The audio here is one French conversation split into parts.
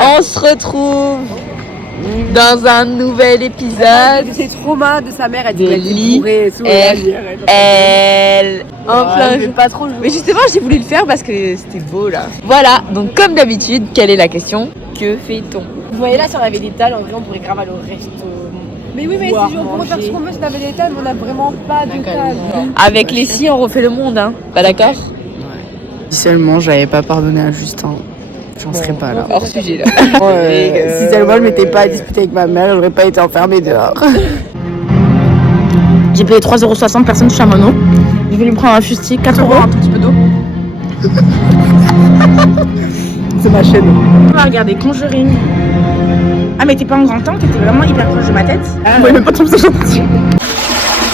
On se retrouve dans un nouvel épisode. C'est trauma de sa mère, elle de dit elle en plein jour. pas trop. Mais justement, j'ai voulu le faire parce que c'était beau là. Voilà, donc comme d'habitude, quelle est la question? Que fait-on? Vous voyez là, si on avait des dalles, en vrai, on pourrait grave aller au resto. Mais oui, mais si on pourrait faire ce qu'on veut si on avait des dalles, mais on n'a vraiment pas de dalles. Avec les si, on refait le monde, hein. Pas d'accord? Si seulement j'avais pas pardonné à Justin, j'en serais pas là. Hors sujet là. Si seulement je m'étais pas disputée avec ma mère, j'aurais pas été enfermée dehors. J'ai payé 3,60€, personne touche à mon eau. Je vais lui prendre un fustier, 4€, un tout petit peu d'eau. C'est ma chaîne. On va regarder Conjuring. Ah mais t'es pas en grand temps, t'étais vraiment hyper proche de ma tête. Ah ouais, même pas trop ça gentil.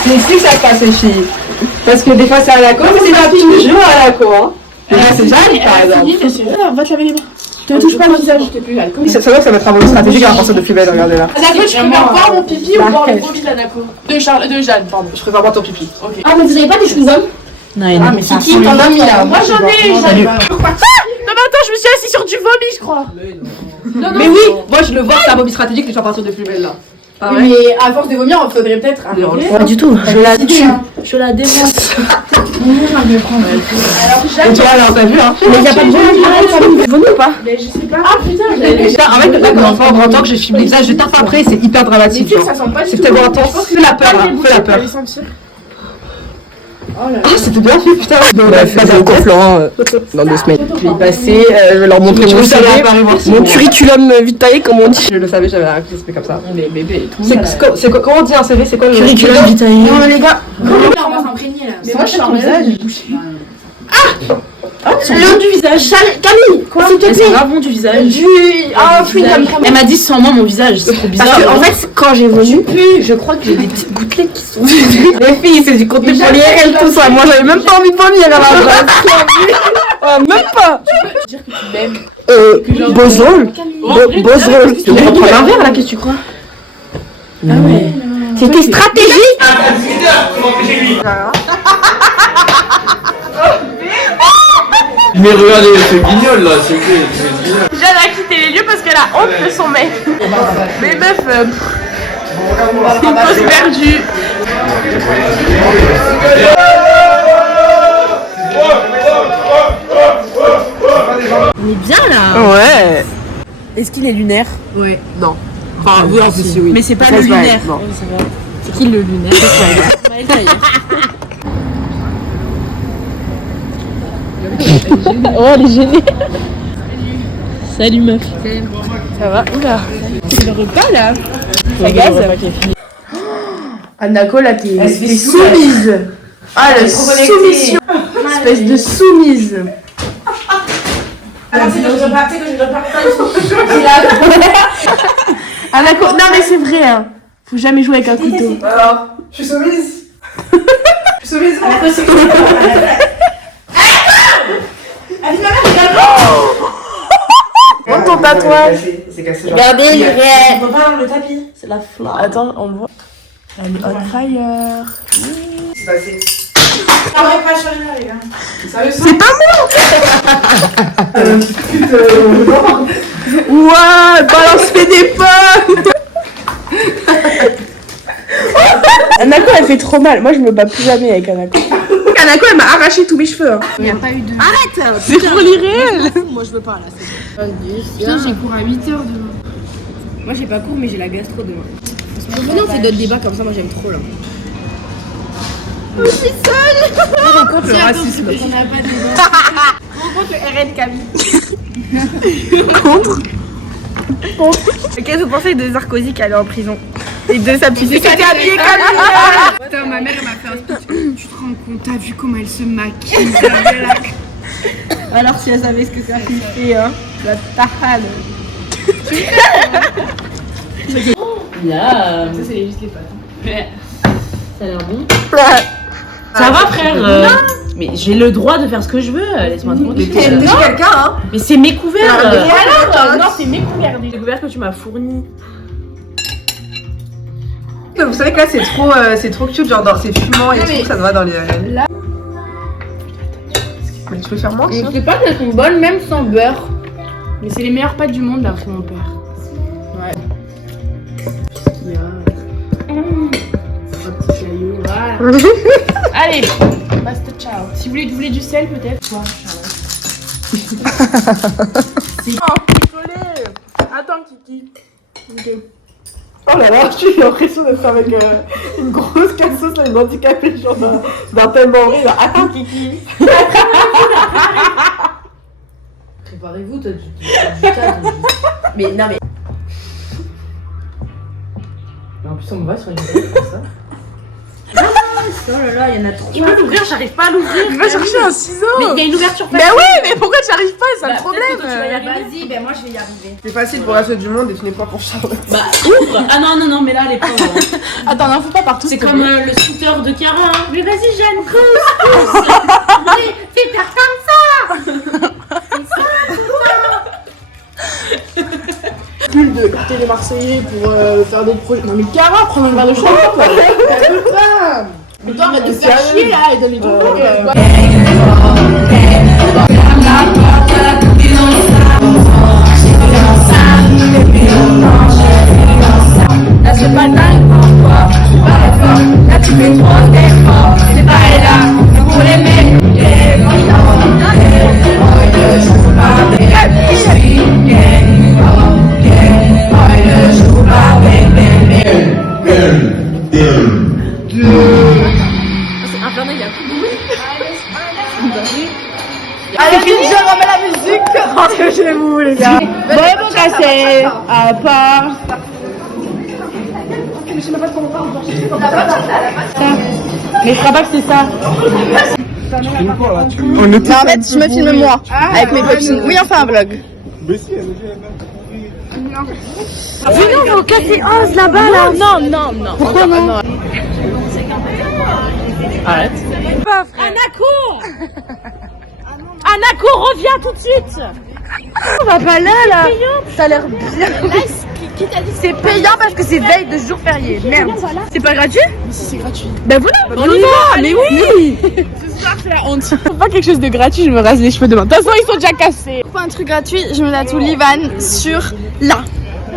Mais si ça casse les filles. Parce que des fois c'est à la cour, mais c'est pas toujours à la cour. Là c'est Jeanne par exemple. Va te laver les mains. Ne touche pas le visage. Ça va que ça va être un moment stratégique à partir de plus belle, regardez là. Anako, je préfère boire mon pipi ou boire le vomi de l'Anako de Jeanne, pardon. Je préfère boire ton pipi. Ok. Ah, mais vous avez pas des chewing-gums? Non, il y en a. Ah mais c'est qui t'en as mis là? Moi j'en ai. Salut. Non mais attends, je me suis assise sur du vomi, je crois. Non, Mais oui, moi je le vois, c'est un moment stratégique que tu vas partir de plus belle là. Oui, mais à force de vomir, il faudrait peut-être arrêter. Pas du tout. Je la tue. Je la démonte. Alors Et Jeanne, toi alors t'as vu hein? Mais il y a pas de vomi. Vomi ou pas? mais je sais pas. Ah putain, Putain, en fait, là, comme enfant, en grand temps que j'ai filmé ça, je tape après, c'est hyper dramatique. tu sais que Genre. ça sent pas du C'est tout. tellement intense. Fais la peur, là. Fais la peur. Allez sentir. Ah, c'était bien fait, putain. Bref, je vais au Florent dans 2 semaines. Je vais y passer, je vais leur montrer mon CV, mon curriculum vitae comme on dit. Je le savais, j'avais un c'était comme ça. Mais bébé et tout. C'est quoi, comment on dit un CV? C'est quoi le Curriculum vitae. Non, les gars. On va s'imprégner là. Mais moi, je suis en visage. Le du visage. Camille, quoi? S'il te C'est plaît. grave bon du visage. Ah, fruit comme Elle m'a dit sans moi mon visage, c'est trop bizarre. Parce que, en fait, quand j'ai vomi, je crois que j'ai des petites gouttelettes qui sont. les filles, c'est du contenu pour l'IRL tout ça. Moi j'avais même pas envie de vomir à la base. Même pas. Dire que tu m'aimes. Bozol. Bozol. Tu devrais prendre un verre là, qu'est-ce que tu crois? Ah ouais. C'était stratégique. Mais regardez ce guignol là, c'est que Jeanne a quitté les lieux parce qu'elle a honte de son mec. Mais meuf, c'est une pause perdue. On est bien là. Ouais. Est-ce qu'il est lunaire? Ouais. Non. Enfin, oui, si, oui. Mais c'est pas Ça le se va, lunaire. non. C'est qui le lunaire? Oh, elle est gênée. Salut meuf. Ça va? Oula. C'est le repas là. Ça gaze. Anako là t'es soumise. Ah la soumission. Espèce de soumise. Anako, non mais c'est vrai hein. Faut jamais jouer avec un couteau. Alors, je suis soumise. Je suis soumise. Montre ton tatouage. C'est cassé. Regardez, il est. On peut pas dans le tapis. C'est la flamme. Attends, on le voit. Elle est on fire. C'est passé. Arrête pas changer là, les gars. Sérieux, C'est pas moi. Ouah, balance fait des pommes. Anako elle fait trop mal. Moi je me bats plus jamais avec Anako. Anako elle m'a arraché tous mes cheveux. Hein. Il n'y a pas eu de. Arrête. C'est pour l'irréel. Moi je veux pas là. Putain, j'ai cours à 8h demain. Moi, j'ai pas cours, mais j'ai la gastro demain. Venez, on fait d'autres débats comme ça, moi j'aime trop là. Contre le racisme. On n'a pas de Contre le RN Camille. Contre. Qu'est-ce que vous pensez de Sarkozy qui allait en prison? Et de sa petite fille qui était habillée comme Putain, ma mère elle m'a fait un speech. Tu te rends compte, t'as vu comment elle se maquille? Alors si elle savait ce que ça fait, hein. La tahane. Là. Ça, c'est juste les pattes. Ça a l'air bon. Ça va frère. Mais j'ai le droit de faire ce que je veux. Laisse-moi tranquille. T'es chez quelqu'un, hein? Mais c'est mes couverts. Alors, Non, c'est mes couverts. Les couverts que tu m'as fournis. Vous savez que là, c'est trop cute, genre, c'est fumant et tout, ça te va dans les. Là. Mais tu peux faire moins, Je sais pas qu'elles sont bonnes même sans beurre. Mais c'est les meilleures pâtes du monde d'après mon père. Ouais. Un petit caillou, voilà. Allez, basta ciao. Si vous voulez du sel peut-être. Quoi, attends Kiki. Okay. Oh là là, j'ai l'impression d'être avec une grosse casseuse là, une handicapée genre d'un thème là. Attends Kiki. Préparez-vous, t'as du cadre. Mais non mais. En plus on me va sur une vidéo comme ça. Oh là là, il y en a trop. Il peut l'ouvrir, j'arrive pas à l'ouvrir. Va chercher un ciseau. Mais il y a une ouverture facile. Mais oui, mais pourquoi tu arrives pas? C'est un problème. Vas-y, ben moi je vais y arriver. C'est facile pour la suite du monde et tu n'es pas pour Charlotte. Bah ouvre. Ah non, mais là elle est pas. Attends, n'en fous pas partout. C'est comme le scooter de Cara. Hein. Mais vas-y Jeanne, pousse. Fais faire comme ça. Plus de quitter les Marseillais pour faire des projets. Non mais Cara, prends un verre de champagne. Elle peut pas. Mais toi arrête de faire chier là et donne les trucs. Là c'est pas dingue pour toi, c'est pas fort. Là tu fais trop d'efforts, c'est pas là pour les mecs. Allez, vite, je remets la musique. Rentrez chez vous, les gars. Bon, cassé. À part. Mais je crois pas que c'est ça. Mais en fait, je me filme moi, avec mes copines. Oui, on fait un vlog. Venez, on va au café 11 là-bas là. Non. Pourquoi non? Arrête. Anako, reviens tout de suite. On va pas là. Ça a l'air bien. C'est payant parce que c'est veille de jour férié. Merde. C'est pas gratuit? Si, c'est gratuit. Ben voilà. On y va. Mais oui. Ce soir, c'est la honte. Faut pas quelque chose de gratuit, je me rase les cheveux demain. De toute façon, ils sont déjà cassés. Pour un truc gratuit, je me tatoue Livan sur là.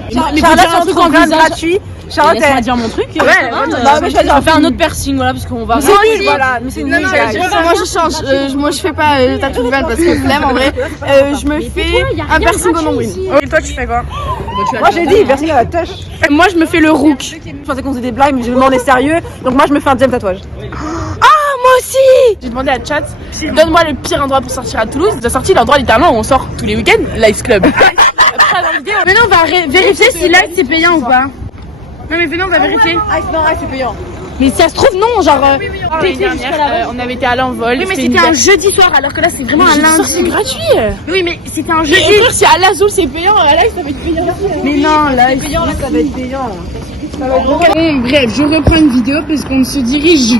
Mais Charlotte, faut dire un truc en programme visage. gratuit. Charlotte, Laisse-moi dire mon truc. Ouais, non, mais je vais dire, on fait un autre piercing, voilà, parce qu'on va. c'est nul, voilà. Mais c'est nul. Moi, je change. Moi, je fais pas tatou Livan parce que flemme en vrai. Je me fais un piercing au nombril. Et toi, tu fais quoi? Moi j'ai dit piercing à la touche. Moi, je me fais le rook. Je pensais qu'on faisait des blagues mais je me demandais sérieux. Donc moi je me fais un deuxième tatouage. Moi aussi. J'ai demandé à Chat, donne-moi le pire endroit pour sortir à Toulouse. J'ai sorti l'endroit littéralement où on sort tous les week-ends, Live Club. Après la vidéo. Maintenant, on va vérifier si live c'est payant ou pas. Non mais venez, on va vérifier. Non, c'est payant. Mais ça se trouve non, genre L'année dernière, on avait été à l'envol. oui mais c'était un jeudi soir alors que là c'est vraiment un lundi. C'est gratuit. Oui mais c'était un Et jeudi. frère, si à l'Azul c'est payant, à Live ça va être payant. Mais non, live Payant là ça va être payant. Bon, bref, je reprends une vidéo parce qu'on se dirige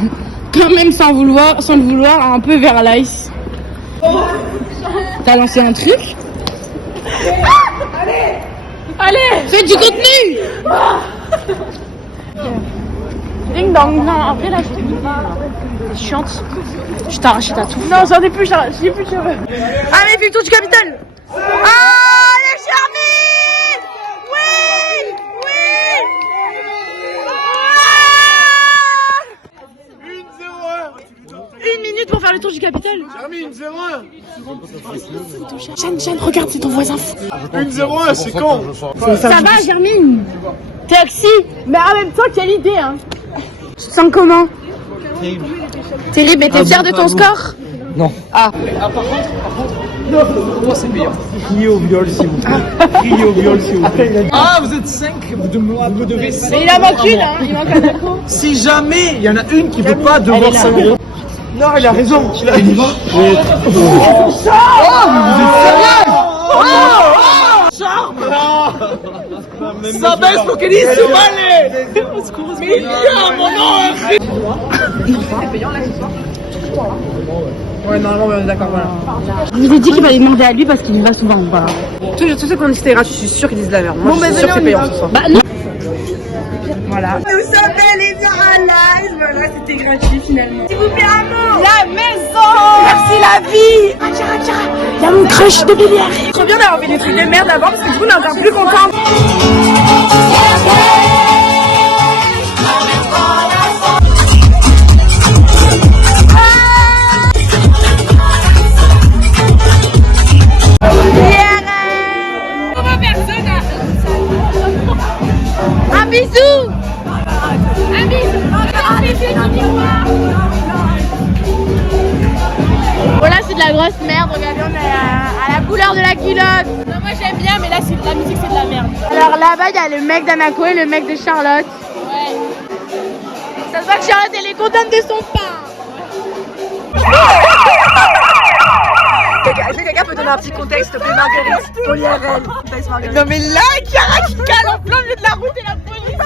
quand même sans le vouloir, un peu vers l'Ice. T'as lancé un truc? Allez. Fais du contenu! Ding dong. Non, après là, c'est chiante. Je t'ai arraché ta touffe. Non, j'en ai plus, j'ai plus de cheveux. Allez, fais le tour du Capitole. Allez, Charmine. Oui. Une minute pour faire le tour du Capitole. Jeanne, regarde, c'est ton voisin fou. 1-0-1, c'est quand? Ça va, Germine? Taxi. Mais en même temps, quelle idée, hein. Tu te sens comment? Terrible, mais t'es fière de ton score? Non. Ah. Moi c'est payant. Criez au viol s'il vous plaît. Criez au viol s'il vous plaît. Ah, vous êtes 5, vous devez 5. Mais il en manque une, hein. Il manque un Anako. Si jamais il y en a une qui veut pas devoir s'enlever. Non, il a raison. Il y va. Ça baisse pour qu'elle dise c'est malé. Mais il y a mon nom. C'est payant là ce soir. Ouais normalement on est d'accord voilà. Je vous ai dit qu'il fallait demander à lui parce qu'il y va souvent, voilà. Tous ceux qu'on dit c'était gratuit, je suis sûre qu'ils disent la merde. Moi Bon, je suis bah, sûre que c'est venez, payant ce soir. Bah non. Voilà. Nous sommes bel et bien à live. Voilà, c'était gratuit finalement. S'il vous plaît, amour. La maison. Merci la vie. Il y a mon crush de Bélière. Trop bien d'avoir fait des trucs de merde avant parce que du coup on est encore plus contents. Un bisou. Un bisou. Voilà, c'est de la grosse merde. Regardez, on est à la couleur de la culotte. Non, moi j'aime bien, mais là, c'est de la musique, c'est de la merde. Alors là-bas, il y a le mec d'Anako et le mec de Charlotte. Ouais. Ça se voit que Charlotte, elle est contente de son pain. Est-ce que quelqu'un peut donner un petit contexte, s'il te plaît, Marguerite? Pour l'IRL. Non mais là, Chiara qui cale en plein milieu de la route et la police.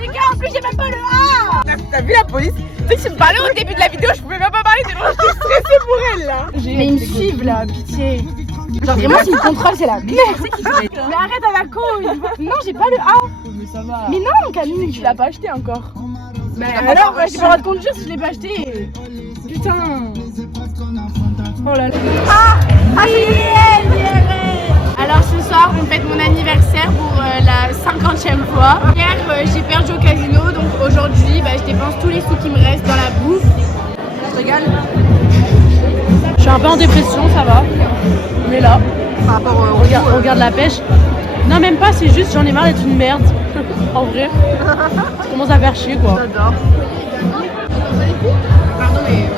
Les gars, en plus j'ai même pas le A. T'as vu la police? Tu sais que tu me parlais au début de la vidéo, je pouvais même pas parler tellement j'étais stressée pour elle là. Mais ils me suivent là, pitié. Genre vraiment s'ils me contrôlent c'est la merde. Mais arrête à la couille. Non, j'ai pas le A. Mais ça va. Mais non, Camille, tu l'as pas acheté encore. Bah alors, j'ai pas le droit de conduire si je l'ai pas acheté. Putain. Oh là là. Alors ce soir on fête mon anniversaire pour la 50e fois. Hier j'ai perdu au casino, donc aujourd'hui je dépense tous les sous qui me restent dans la bouffe. Ça te régale? Je suis un peu en dépression, ça va. Mais là, Par rapport au regarde la pêche. Non, même pas, c'est juste j'en ai marre d'être une merde. En vrai. Je commence à faire chier quoi. J'adore. Pardon mais...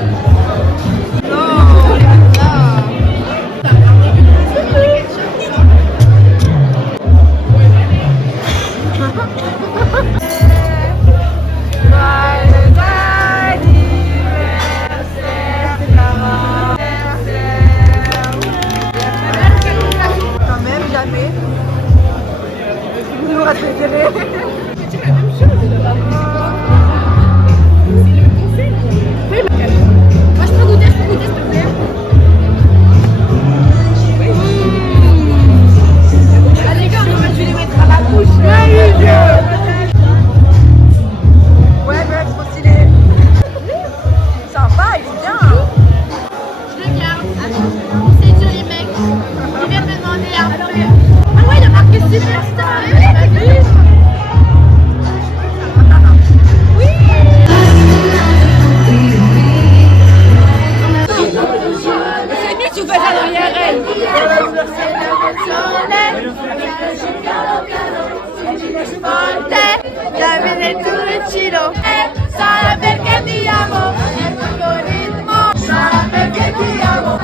Quand même, jamais. Nous aurait préféré. Moi je peux goûter s'il te plaît. Ah les gars, je vais les mettre à la bouche. Ouais, meuf, trop stylé. Sympa, il est bien. Je le garde. C'est dur les mecs. Ils viennent me demander après. Ah ouais, il a marqué Superstar. Oui. C'est mieux si vous faites ça dans l'IRL. Ya viene tu chilo, sabe que te amo, el ritmo, sabe que te amo.